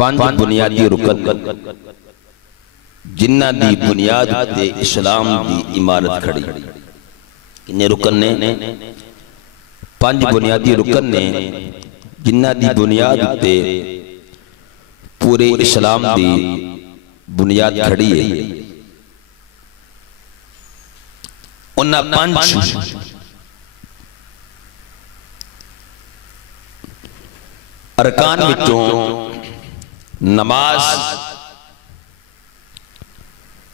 پانچ بنیادی رکن جنہ دی بنیاد تے اسلام دی عمارت کھڑی. کنے رکن نے؟ پانچ بنیادی رکن نے جنہ دی بنیاد تے پورے اسلام دی بنیاد کھڑی ہے. انہ پانچ ارکان وچوں نماز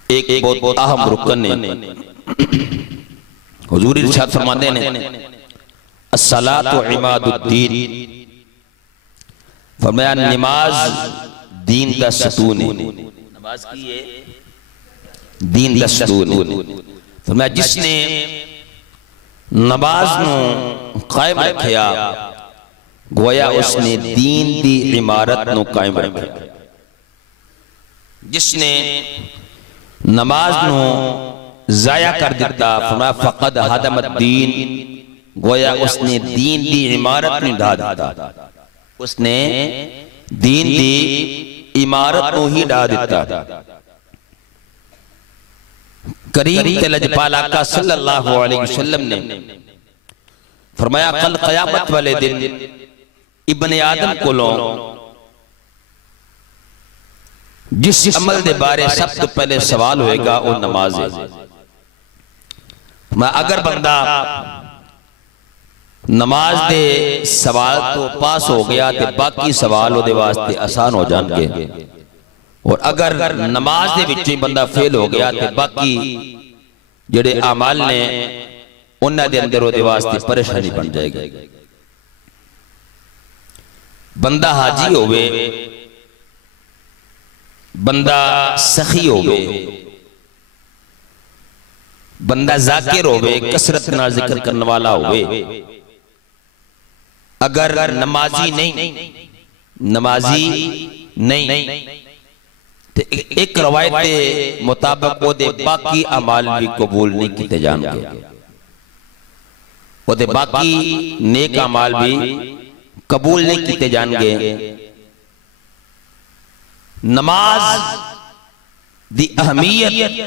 ایک بہت اہم رکن ہے. حضور ارشاد فرماتے ہیں الصلاۃ عماد الدین، فرمایا نماز دین دا ستون ہے. نماز کی ہے دین دا ستون ہے. فرمایا جس نے نماز نو قائم رکھیا گویا اس نے دین دی عمارت نو قائم رکھیا. جس نے نماز نو ضائع کر دیتا فرمایا فقد ہدم الدین، گویا اس نے دین دی عمارت نو ڈھا دیتا. اس نے دین دی عمارت نو ہی ڈھا دیتا. کریم تے لجپال آقا صلی اللہ علیہ وسلم نے فرمایا کل قیامت والے دن ابن آدم کو لو جس عمل دے بارے سب تو پہلے سوال ہوئے گا وہ نماز ہے. اگر بندہ نماز دے سوال تو پاس ہو گیا تو باقی سوال دے واسطے آسان ہو جان گے، اور اگر نماز دے وچوں بندہ فیل ہو گیا تو باقی جڑے اعمال نے انہاں دے اندر دے واسطے پریشانی بن جائے گی. بندہ حاجی ہوئے، بندہ سخی ہوئے، بندہ ذاکر ہوئے، کثرت نہ ذکر کرنے والا ہوئے، اگر نمازی نہیں تو ایک روایت کے مطابق وہ دے باقی اعمال بھی قبول نہیں کیتے جان گے. وہ دے باقی نیک اعمال بھی قبول نہیں کیتے جان گے. نماز دی اہمیت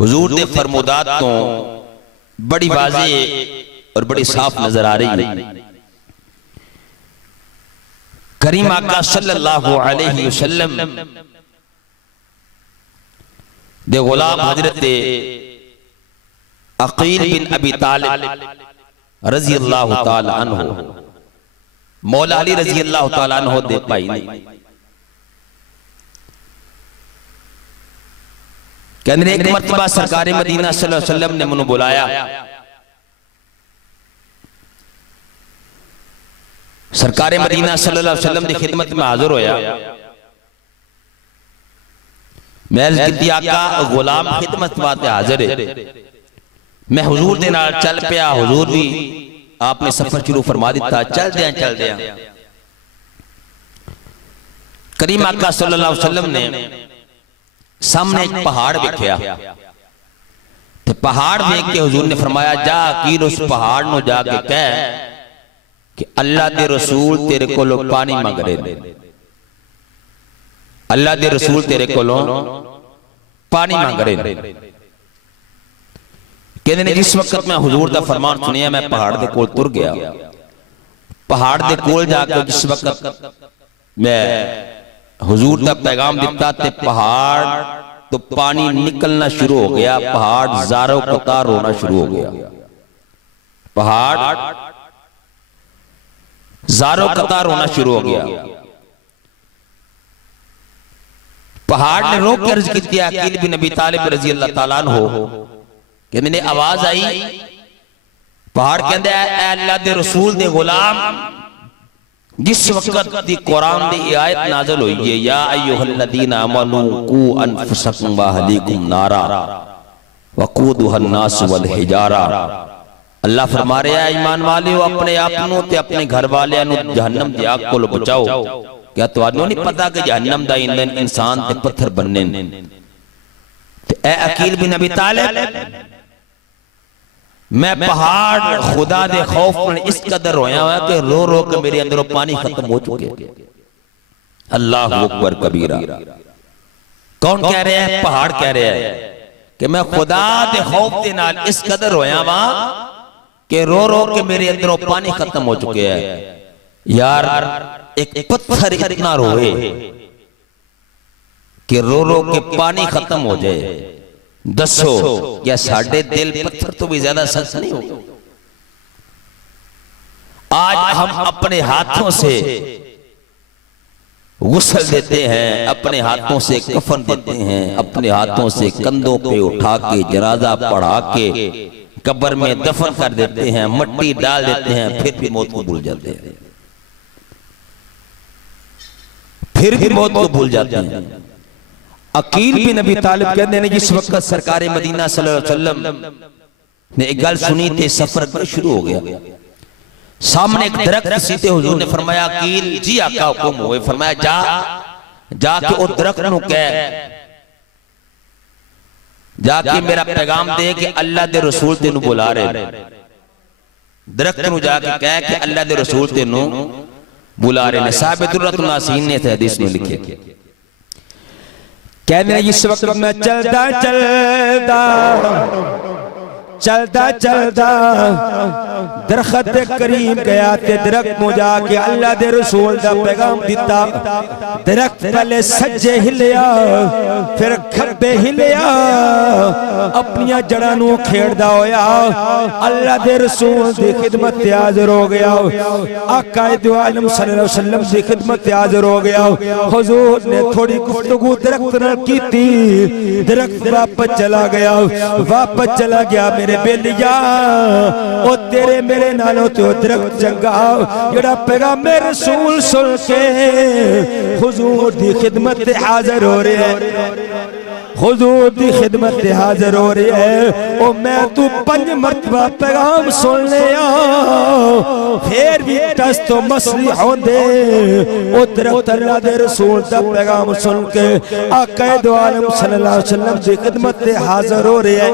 حضور دے فرمودات تو بڑی واضح اور بڑی صاف نظر آ رہی ہے. کریم آقا صلی اللہ علیہ وسلم دے غلام حضرت عقیل بن ابی طالب رضی اللہ تعالی عنہ، مولا علی رضی اللہ تعالی عنہ دے پائی نہیں. کہنے ایک مرتبہ سرکار مدینہ صلی اللہ علیہ وسلم نے منو بلایا. سرکار مدینہ صلی اللہ علیہ وسلم دی خدمت میں حاضر ہویا. میں عرض کیتی آقا غلام خدمت باتے حاضر ہے. میں حضور دے نال چل پیا، حضور بھی آپ نے سفر شروع فرما دیتا. چل دیاں کریم آقا صلی اللہ علیہ وسلم نے سامنے ایک پہاڑ بکھیا. پہاڑ دیکھ کے حضور نے فرمایا جا عقیل اس پہاڑ نو جا کے کہہ کہ اللہ دے رسول تیرے کو لو پانی مانگ رہے. اللہ دے رسول تیرے کو لو پانی مانگ رہے. کہنے نے جس وقت میں حضور دا فرمان سنیا میں پہاڑ دے کول تر گیا. پہاڑ دے کول جا کے جس وقت میں حضور دا پیغام دیتا تے پہاڑ تو پانی نکلنا شروع ہو گیا. پہاڑ زارو قطار ہونا شروع ہو گیا. پہاڑ زارو قطار ہونا شروع ہو گیا. پہاڑ نے روک کے عرض کی عقیل بن ابی طالب رضی اللہ تعالیٰ عنہ کہ میں نے آواز آئی. پہاڑ کہندے اے اللہ دے رسول دے غلام، جس وقت دی قرآن دی آیت نازل ہوئی ہے یا ایوہ الذین آمنوا قوا انفسکم واہلیکم نارا وقودها الناس والحجارہ. اللہ فرما رہے ہیں ایمان والے ہو اپنے آپنوں تے اپنے گھر والے انہوں جہنم دی آگ کو لو بچاؤ. کیا تو آدھوں نہیں پتا کہ جہنم دا ایندن انسان تے پتھر بننے. اے عقیل بن ابی طالب، میں پہاڑ خدا دے خوف پر اس قدر رویا ہوا کہ رو رو کے میرے اندروں پانی ختم ہو چکے. اللہ اکبر کبیرہ. کون کہہ رہے ہیں؟ پہاڑ کہہ رہے ہیں کہ میں خدا دے خوف دے نال اس قدر ہویا وہاں کہ رو رو کے میرے اندروں پانی ختم ہو چکے ہیں. یار ایک پتھر اتنا روئے کہ رو رو کے پانی ختم ہو جائے، دسو کیا ساڑھے دل پتھر تو بھی زیادہ سخت نہیں ہو؟ آج ہم اپنے ہاتھوں سے غسل دیتے ہیں، اپنے ہاتھوں سے کفن دیتے ہیں، اپنے ہاتھوں سے کندھوں پہ اٹھا کے جنازہ پڑھا کے قبر میں دفن کر دیتے ہیں، مٹی ڈال دیتے ہیں، پھر بھی موت کو بھول جاتے ہیں، پھر بھی موت کو بھول جاتے ہیں. عقیل بن ابی طالب کہتے ہیں جس وقت سرکار مدینہ صلی اللہ علیہ وسلم نے ایک گل سنی تھے، سفر شروع ہو گیا. سامنے ایک درخت سیتے حضور نے فرمایا عقیل جی آقا حکم ہوئے، فرمایا جا کے او درخت نو کہہ، جا کے میرا پیغام دے کہ اللہ دے رسول تینوں بلا رہے. درخت نو جا کے کہہ کہ اللہ دے رسول تینوں بلا رہے. صاحب درۃ الناسین نے حدیث میں لکھے کہنے ہیں اس وقت میں چلتا درخت کریم گیا تے درخت مو جا کے اللہ دے رسول دا پیغام دیتا. درخت پہلے سجے ہلیا پھر کھبے ہلیا، اپنیاں جڑانوں کھیڑدا ہویا اللہ دے رسول دی خدمت تے حاضر ہو گیا. آقا دو عالم صلی اللہ علیہ وسلم دی خدمت تے حاضر ہو گیا. حضور نے تھوڑی گفتگو درخت نال کیتی، درخت واپس چلا گیا. میرے بیلیا او تیرے میرے نالوں تے درخت چنگا جڑا پیغام رسول سن کے حضور دی خدمت تے حاضر ہو رہے ہیں، حضور دی خدمت تے حاضر ہو رہے ہیں. او میں تو 5 مرتبہ پیغام سن لیا پھر بھی ٹس تو مسئلہ ہوندے. او درخت اللہ دے رسول دا پیغام سن کے آقا دو عالم صلی اللہ علیہ وسلم دی خدمت تے حاضر ہو رہے ہیں.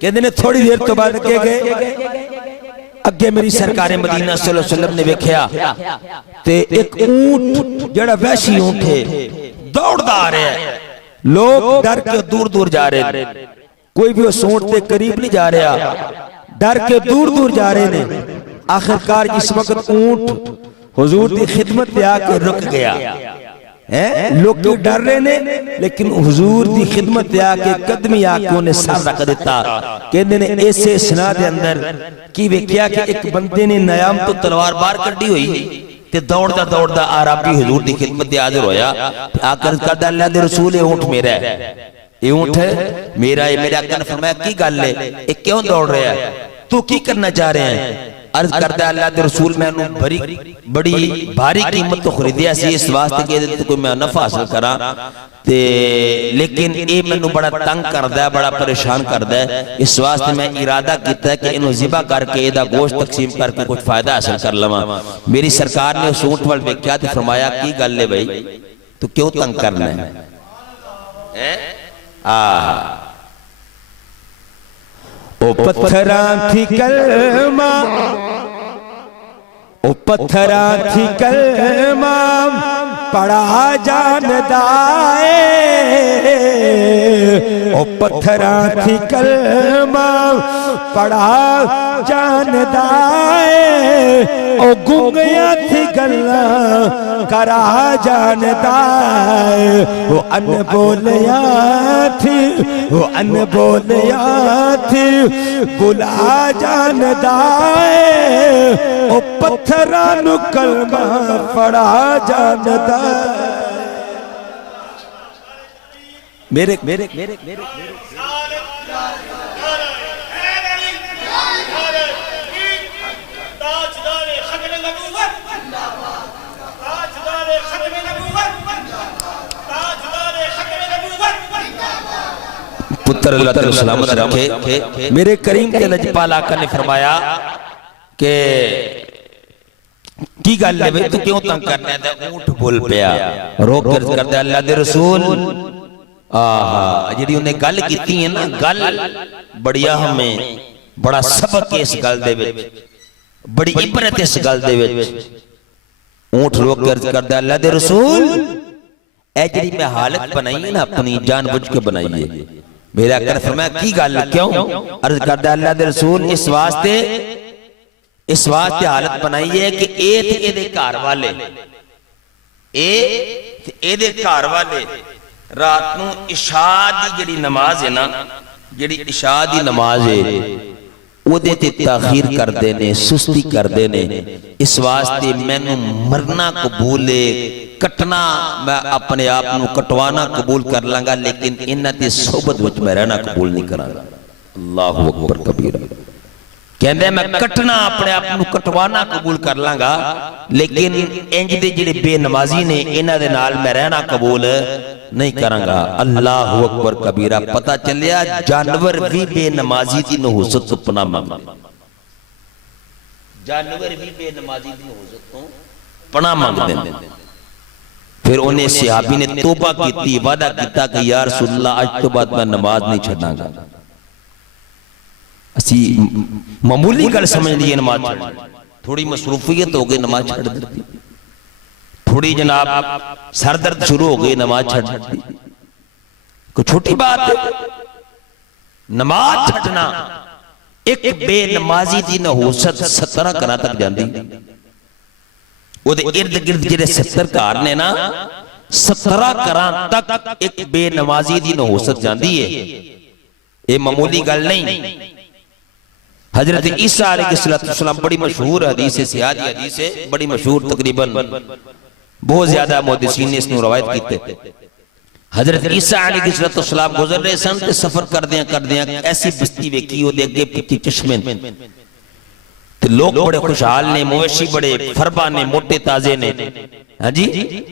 کہتے ہیں تھوڑی دیر تو بعد کے گئے اگے میری سرکار مدینہ صلی اللہ علیہ وسلم نے ویکھیا تے ایک اونٹ جڑا وحشی اونٹ ہے دوڑدا آ رہا ہے. لوگ ڈر کے دور دور جا رہے ہیں، کوئی بھی اس اونٹ کے قریب نہیں جا رہا، ڈر کے دور دور جا رہے ہیں. آخرکار اس وقت اونٹ حضور دی خدمت پہ آ کے رک گیا. لوگ کیوں ڈر رہے ہیں لیکن حضور دی خدمت پہ آ کے قدمی آ کے انہیں سر رکھ دیتا. کہتے ہیں ایسے سنا دے اندر کی ویکھیا کہ ایک بندے نے نیام تو تلوار بار کردی ہوئی تے دوڑدا عربی حضور دی خدمت دے حاضر ہویا. آ کر کہتا اللہ دے رسول اونٹ میرا ہے، یہ اونٹ میرا ہے. میرے آقا نے فرمایا کی گل ہے، یہ کیوں دوڑ رہا ہے، تو کی کرنا چاہ رہے ہیں؟ عرض کرتا ہے اللہ دے رسول میں بڑی بھاری قیمت تو خریدیا سی اس واسطے کہ دیتے کوئی میں نفع حاصل کرا لیکن اے میں نو بڑا تنگ کردہ ہے، بڑا پریشان کردہ ہے. اس واسطے میں ارادہ کیتا ہے کہ انہوں ذبح کر کے ایدہ گوشت تقسیم کر کے کچھ فائدہ حاصل کر لما. میری سرکار نے اس اونٹ وال کیا تھی فرمایا کی گل لے بھائی تو کیوں تنگ کرنا ہے؟ او پتھران تھی کلمہ، او پتھران تھی کلمہ پڑھا جاندائے. او پتھران تھی کلمہ پڑھا جاندائے. او گنگیاں تھی گلہ کرا جاندائے. او ان بولیاں تھی، او ان بولیاں تھی بلا جاندائے. او پتھران کلمہ پڑھا جاندائے. میرے پتر اللہ تعالیٰ سلامت رکھے. میرے کریم کے لجپال آقا نے فرمایا کہ کی گل لے بھئی تو کیوں تنگ کرنے ہے؟ اونٹ بول پیا روک کر کرتے اللہ دے رسول جیڑی انہیں گل کیتی ہے نا، گل بڑیا ہمیں بڑا سبق اس گل دے وچ، بڑی عبرت اس گل دے وچ. اونٹ روک کر کرتا اللہ دے رسول اے جڑی میں حالت بنائی ہے نا اپنی جان بوجھ کے بنائی ہے. میرا آقا نے فرمایا کی گل کیوں؟ عرض کرتا اللہ دے رسول اس واسطے حالت بنائی ہے کہ اے تے اے دے گھر والے اے دے گھر والے رات نو عشاء دی جڑی نماز ہے نا جڑی عشاء دی نماز ہے وہ دے تے تاخیر کر دینے سستی کر دینے. اس واسطے میں نو مرنا قبول ہے کٹنا میں اپنے آپ نو کٹوانا قبول کر لانگا لیکن انہاں دی صحبت وچ میں رہنا قبول نہیں کرانگا. اللہ اکبر کبیرہ. کہندے میں کٹنا اپنے آپ نو کٹوانا قبول کر لانگا لیکن انج دے جڑے بے نمازی نے انہاں دے نال میں رہنا قبول نہیں کرانگا. اللہ اکبر کبیرہ. پتہ چلیا جانور بھی بے نمازی دی نحوست تو پناہ مانگتے جانور بھی بے نمازی دی نحوست تو پناہ مانگتے ہیں. پھر انہیں صحابی نے توبہ کیتی وعدہ کیتا کہ یا رسول اللہ آج تو بعد میں نماز نہیں چھڑنا گا. اسی معمولی گل سمجھ لیے نماز چھڑنا تھوڑی مصروفیت ہو گئی نماز چھڑ دیتی تھوڑی جناب سر درد شروع ہو گئی نماز چھڑ دیتی کوئی چھوٹی بات ہے. نماز چھڑنا ایک بے نمازی دی نحوست 17 کرا تک جاندی وہ دے ارد گرد جڑے 70 کار نے نا 17 کرا تک ایک بے نمازی دی نحوست جاندی ہے. یہ معمولی گل نہیں. حضرت عیسیٰ علیہ السلام بڑی مشہور حدیث ہے سیادی حدیث ہے بڑی مشہور تقریباً بہت زیادہ محدثین نے اس نے روایت کیتے. حضرت عیسیٰ علیہ السلام گزر رہے سن تے سفر کر دیاں ایسی بستی ویکھی ہو دے اگے پیچھے چشمے تے لوگ بڑے خوشحال نے مویشی بڑے فربا نے موٹے تازے نے ہاں جی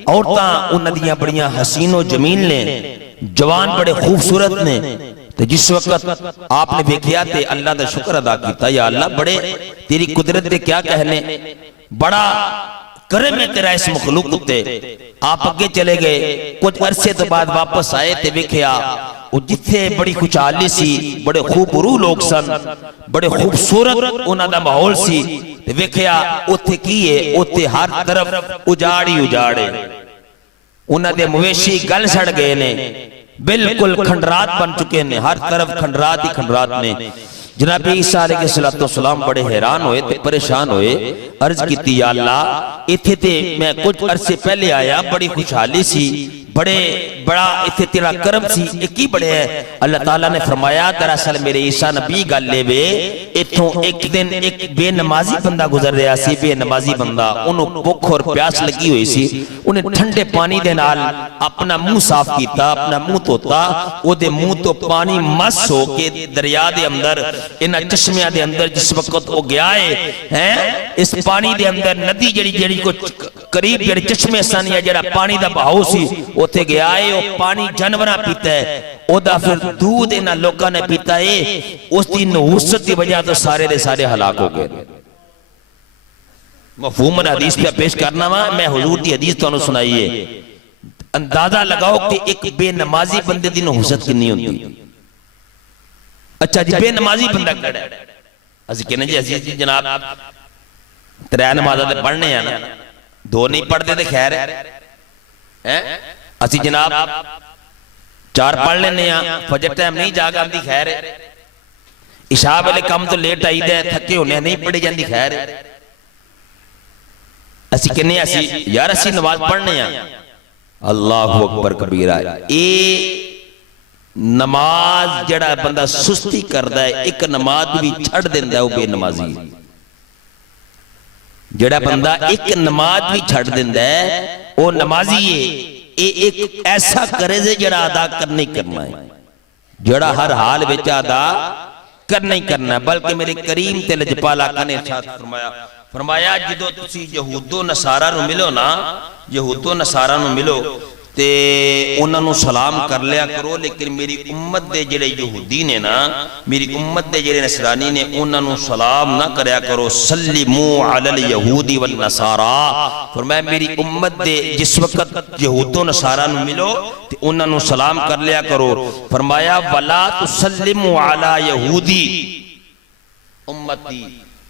عورتاں ان ندیاں بڑیاں حسین و جمیل نے جوان بڑے خوبصورت نے. تو جس وقت آپ نے دیکھیا تے اللہ دا شکر ادا کیتا یا اللہ بڑے تیری قدرت دے کیا کہنے بڑا کرم ہے تیرا اس مخلوق تے. آپ اگے چلے گئے کچھ عرصے تو بعد واپس آئے تے دیکھیا وہ جتھے بڑی خوشحالی سی بڑے خوب روح لوگ سن بڑے خوبصورت انہاں دا ماحول سی تے دیکھیا اوتھے کیے اوتھے ہر طرف اجاڑی اجاڑے انہاں دے مویشی گل سڑ گئے نے بالکل کھنڈرات بن چکے ہیں ہر طرف کھنڈرات ہی کھنڈرات نے. جناب عیسیٰ علیہ السلام بڑے حیران ہوئے تے پریشان ہوئے عرض کیتی یا اللہ اتھے تے میں کچھ عرصے پہلے آیا بڑی خوشحالی سی بڑا اتھے تیرا کرم سی ایک ہی بڑے ہے. اللہ تعالیٰ نے فرمایا دراصل میرے عیسیٰ نبی گل لے وے اتھوں ایک دن ایک بے نمازی بندہ گزر رہا سی. بے نمازی بندہ انہوں بھوک اور پیاس لگی ہوئی سی انہیں ٹھنڈے پانی دے نال اپنا منہ صاف کیتا اپنا منہ توتا وہ دے منہ تو پانی مس ہو کے دریا دے اندر انہاں چشمیاں دے اندر جس وقت وہ گیا ہے اس پانی دے اندر ندی جڑی کو قریب جڑے چشمے سن یا جڑا پانی دا بہاؤ سی اوتھے گیا ہے وہ پانی جانوراں پیتا ہے او دا پھر دودھ انہاں لوکاں نے پیتا ہے اس دی نحوست دی وجہ تو سارے دے سارے ہلاک ہو گئے. مفہوم حدیث پہ پیش کرنا میں حضور دی حدیث تو انہوں سنائیے اندازہ لگاؤ کہ ایک بے نمازی بندے دی نحوست کنی ہوتی. اچھا جی بے نمازی بندہ کڑا ہے اسی کہنے جی عزیز جی جناب ترے نمازہ دے پڑھنے ہیں نا دو نہیں پڑھ دے خیر ہے اسی جناب 4 پڑھ لینے ہیں فجر ٹائم نہیں جاگا ہم دی خیر ہے عشاء والے کم تو لیٹ آئی دے تھکے ہونے نہیں پڑھی جاندی خیر ہے. اسی کہنے اسی یار اسی نماز پڑھنے ہیں اللہ اکبر کبیرہ. اے نماز جڑا بندہ سستی کردا ہے ایک نماز بھی چھڑ دیندا ہے وہ بے نمازی. جڑا بندہ ایک نماز بھی چھڑ دیندا ہے وہ نمازی ہے. ایک ایسا قرض جڑا ادا کرنے کرنا ہے جڑا ہر حال وچ ادا کرنا ہی کرنا ہے. بلکہ میرے کریم تے لجپال آقا نے ارشاد فرمایا جدو تسی یہود و نصارہ نو ملو نا یہود و نصارہ نو ملو تے انہاں نو سلام کر لیا کرو لیکن میری امت دے جڑے یہودی نے نا میری امت دے جڑے نصرانی نے انہاں نو سلام نہ کریا کرو. سلمو علی الیہود والنصارہ فرمایا میری امت دے جس وقت یہود و نصارہ نو ملو تے انہاں نو سلام کر لیا کرو. فرمایا ولا تسلموا علی یہودی امتی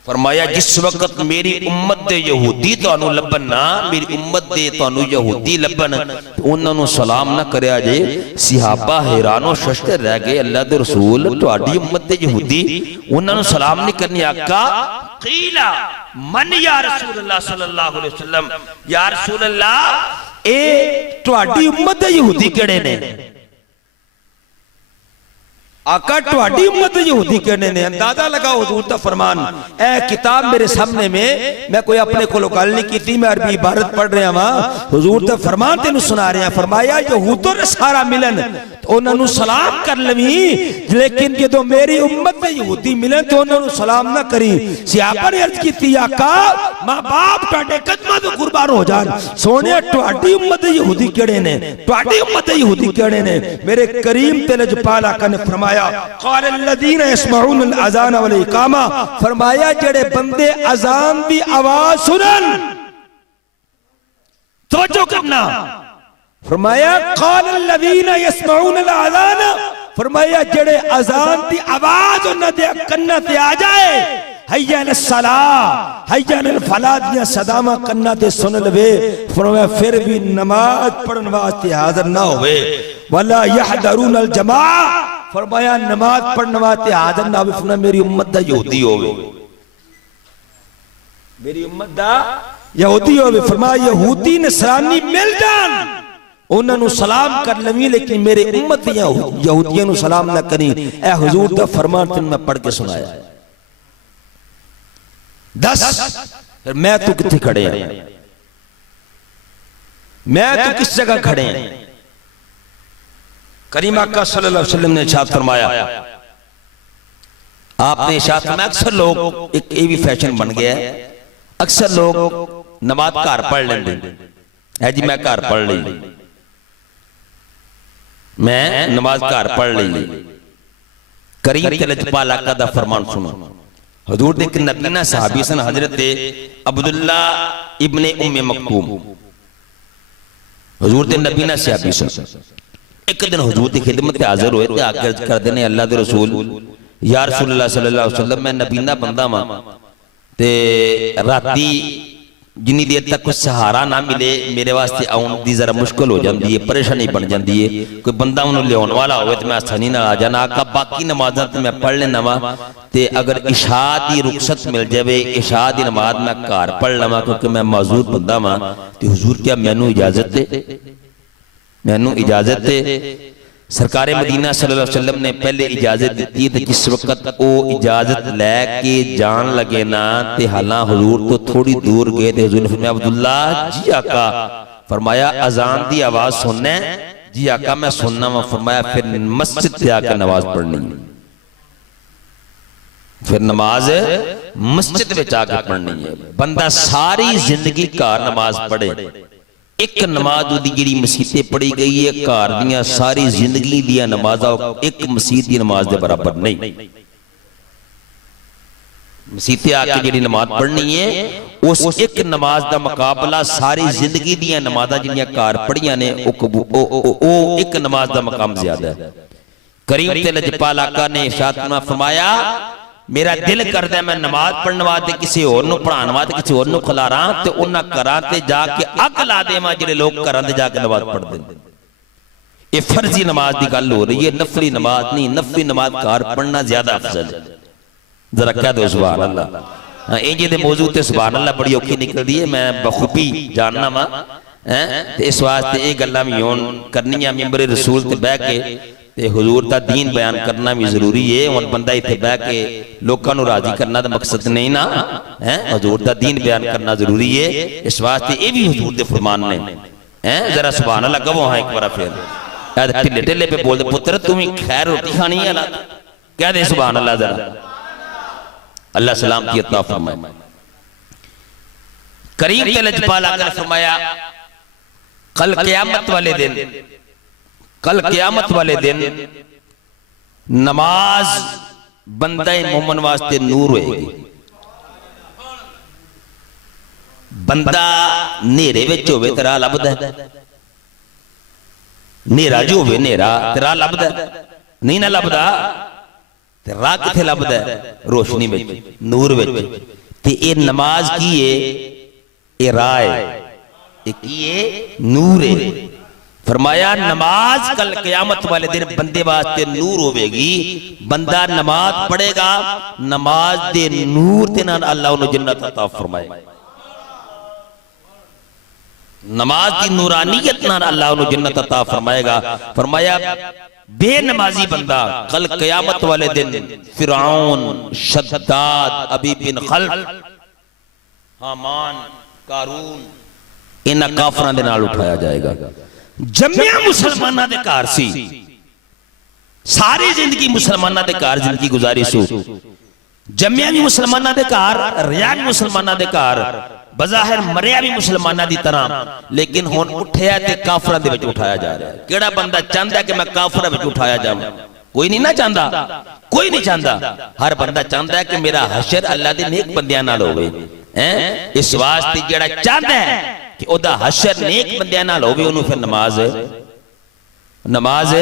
فرمایا جس وقت میری امت دے یہودی تانوں لبن نا، میری امت دے تانوں یہودی لبن، انہاں نوں سلام نہ کریا جے۔ صحابہ حیران و ششتے رہ گئے، اللہ دے رسول تہاڈی امت دے یہودی انہاں نوں سلام نہیں کرنی۔ آقا قیلا من یا رسول اللہ صلی اللہ علیہ وسلم، یا رسول اللہ اے تہاڈی امت دے یہودی کیڑے نے؟ آقا تہاڈی امت یہودی کہنے نے؟ اندازہ لگا حضور دا فرمان، اے کتاب میرے سامنے میں کوئی اپنے کو گل نہیں کی تھی، میں عربی عبارت پڑھ رہا ہاں، حضور دا فرمان تینوں سنا رہے ہیں۔ فرمایا یہود و نصارا ملن تو انہاں نوں سلام کر لویں، لیکن جدوں میری امت دے یہودی ملن تو انہاں نوں سلام نہ کری۔ صحابہ نے عرض کیتی آقا ماں باپ تہاڈے قدماں تے قربان ہو جان، سونے تہاڈی امت دے یہودی کیڑے نے؟ تہاڈی امت دے یہودی کیڑے نے؟ میرے کریم تے لجپال آقا نے فرمایا قال الذين يسمعون الاذان والاقامه، فرمایا جڑے بندے اذان دی آواز سنن، توجہ کرنا، فرمایا قال الذين يسمعون الاذان، فرمایا جڑے اذان دی آواز انہاں دے کناں تے آ جائے، حی علی الصلاۃ حی علی الفلاح دیاں صداواں کناں تے سن لوے، فرمایا پھر بھی نماز پڑھن واسطے حاضر نہ ہوئے، ولا يحضرون الجماعہ، فرمایا نماز پڑھنے واسطے حاضر نہ ہوئے، فرمایا میری امت دا یہودی ہوئے، میری امت دا یہودی ہوئے۔ فرمایا یہودی نصرانی مل جان انہاں نوں سلام کر لویں، لیکن میرے امت یہودیاں نوں سلام نہ کریں۔ اے حضور دا فرمان تن میں پڑھ کے سنایا۔ دس میں تو کتنے کھڑے ہیں، میں تو کس جگہ کھڑے ہیں؟ کریم آقا صلی اللہ علیہ وسلم نے ارشاد فرمایا، آپ نے ارشاد فرمایا اکثر لوگ ایک بھی فیشن بن گیا ہے، اکثر لوگ نماز گھر پڑھ لیں گے، ہے جی میں گھر پڑھ لی، میں نماز گھر پڑھ لی۔ کریم تے لجپال آقا دا فرمان سنو، حضور دے نبینا صحابی سن حضرت عبداللہ ابن ام مکتوم، حضور دے نبینا صحابی سن۔ ایک دن حضور دی خدمت تے حاضر ہوئے تے آکے عرض کر دینے اللہ دے رسول، یا رسول اللہ صلی اللہ علیہ وسلم میں نبینا بندہ ماں تے راتی جنی دیر تک کچھ سہارا نہ ملے میرے واسطے آؤن دی ذرا مشکل ہو جاندی ہے، پریشانی بن جاندی ہے، کوئی بندہ انہوں لے ہونے والا ہوئے تو میں آسانی نہ آ جانا۔ آقا باقی نمازاں تو میں پڑھ لینا وا تے اگر عشاء دی رخصت مل جاوے، عشاء دی نماز میں گھر پڑھ لواں کیونکہ میں معذور بندہ ماں، تے حضور کیا مینوں اجازت دے؟ مینوں اجازت دے؟ سرکار مدینہ صلی اللہ علیہ وسلم نے پہلے اجازت دیتی ہے، جس وقت او اجازت لے کے جان لگے نا تے حالاں حضور تو تھوڑی دور گئے تے حضور نے فرمایا عبداللہ جی آقا، فرمایا اذان دی آواز سننا ہے؟ جی آقا میں سننا ہوں۔ فرمایا پھر مسجد تے آ کے نماز پڑھنی ہے، پھر نماز مسجد میں آ کے پڑھنی ہے۔ بندہ ساری زندگی کا نماز پڑھے، ایک نماز دی جڑی مسیطیں پڑھی گئی ہے کار دیاں ساری زندگی دیا نمازہ ایک مسیط دی نماز دے برابر نہیں۔ مسیطیں آکے جڑی نماز پڑھنی ہے اس ایک نماز دا مقابلہ ساری زندگی دیا نمازہ جنیاں کار پڑھیاں نے او ایک نماز دا مقام زیادہ ہے۔ کریم تے لجپال آقا نے ارشاد فرمایا میرا دل کردہ ہے میں نماز پڑھنے واسطے کسی اور نو پڑھانے واسطے کسی اور نو کھلاراں تے انہاں کراں تے جا کے اگ لا دے ماں جڑے لوگ کراں تے جا کے نماز پڑھ دیں۔ یہ فرضی نماز دی گل ہو رہی ہے، نفلی نماز نہیں، نفلی نماز کار پڑھنا زیادہ افضل ہے۔ ذرا کہہ دو سبحان اللہ۔ انجی دے موضوع تے سبحان اللہ بڑی اوکھی نکل دی ہے، میں بخوبی جاننا ماں اس واسطے ایک گلہ میں یون کرنی ہے ممبر رسول تے بہ کے تے حضور دا دین بیان کرنا بھی ضروری ہے، اور بندہ اتھے بہ کے لوکاں نو راضی کرنا دا مقصد نہیں نا، حضور دا دین بیان کرنا ضروری ہے۔ اس واسطے یہ بھی حضور دے فرمان نے، ذرا سبحان اللہ کہو ہاں ایک بارہ پھر ٹلے ٹلے پہ بول دے پتر تمہیں خیر روٹی کھانی ہے نا، کہہ دے سبحان اللہ ذرا، اللہ سلام کی عطا فرمائے۔ کریم تے لجپال آقا نے فرمایا کل قیامت والے دن، کل قیامت والے دن نماز بندہ مومن واسطے نور ہوئے گی۔ بندہ نیرے وچ ہوئے تیرا لبدا ہے، نیرا جو ہوئے نیرا تیرا لبدا ہے نہیں نہ لبدا، تے راہ کتھے لبدا ہے؟ روشنی وچ، نور وچ۔ تے اے نماز کی ہے؟ اے راہ ہے، اے کی ہے؟ نور ہے۔ فرمایا نماز کل قیامت والے دن بندے واسطے نور ہوئے گی، بندہ نماز پڑھے گا، نماز دے نور تے نال اللہ انہوں جنت عطا فرمائے، نماز دی نورانیت نال اللہ انہوں جنت عطا فرمائے گا۔ فرمایا بے نمازی بندہ کل قیامت والے دن فرعون، شداد، ابی بن خلف، حامان، قارون، انہاں کافراں دے نال اٹھایا جائے گا۔ جمعہ مسلمانہ دے کار سی، ساری زندگی مسلمانہ دے کار زندگی گزاری سو، جمعہ بھی مسلمانہ دے کار، ریا بھی مسلمانہ دے کار، بظاہر مریا بھی مسلمانہ دی طرح، لیکن ہون اٹھیا تے کافرہ دے وچ اٹھایا جا رہا ہے۔ کیڑا بندہ چاہتا ہے کہ میں کافرہ وچ اٹھایا جاؤں؟ کوئی نہیں نہ چاہتا، کوئی نہیں چاہتا۔ ہر بندہ چاہتا ہے کہ میرا حشر اللہ دے نیک بندیاں نال ہوئے، اس واسطے جڑا چاہتا ہے کہ او دا حشر نیک بندیاں نال ہوئے، انہوں پھر نماز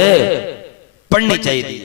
پڑھنی چاہیے دی۔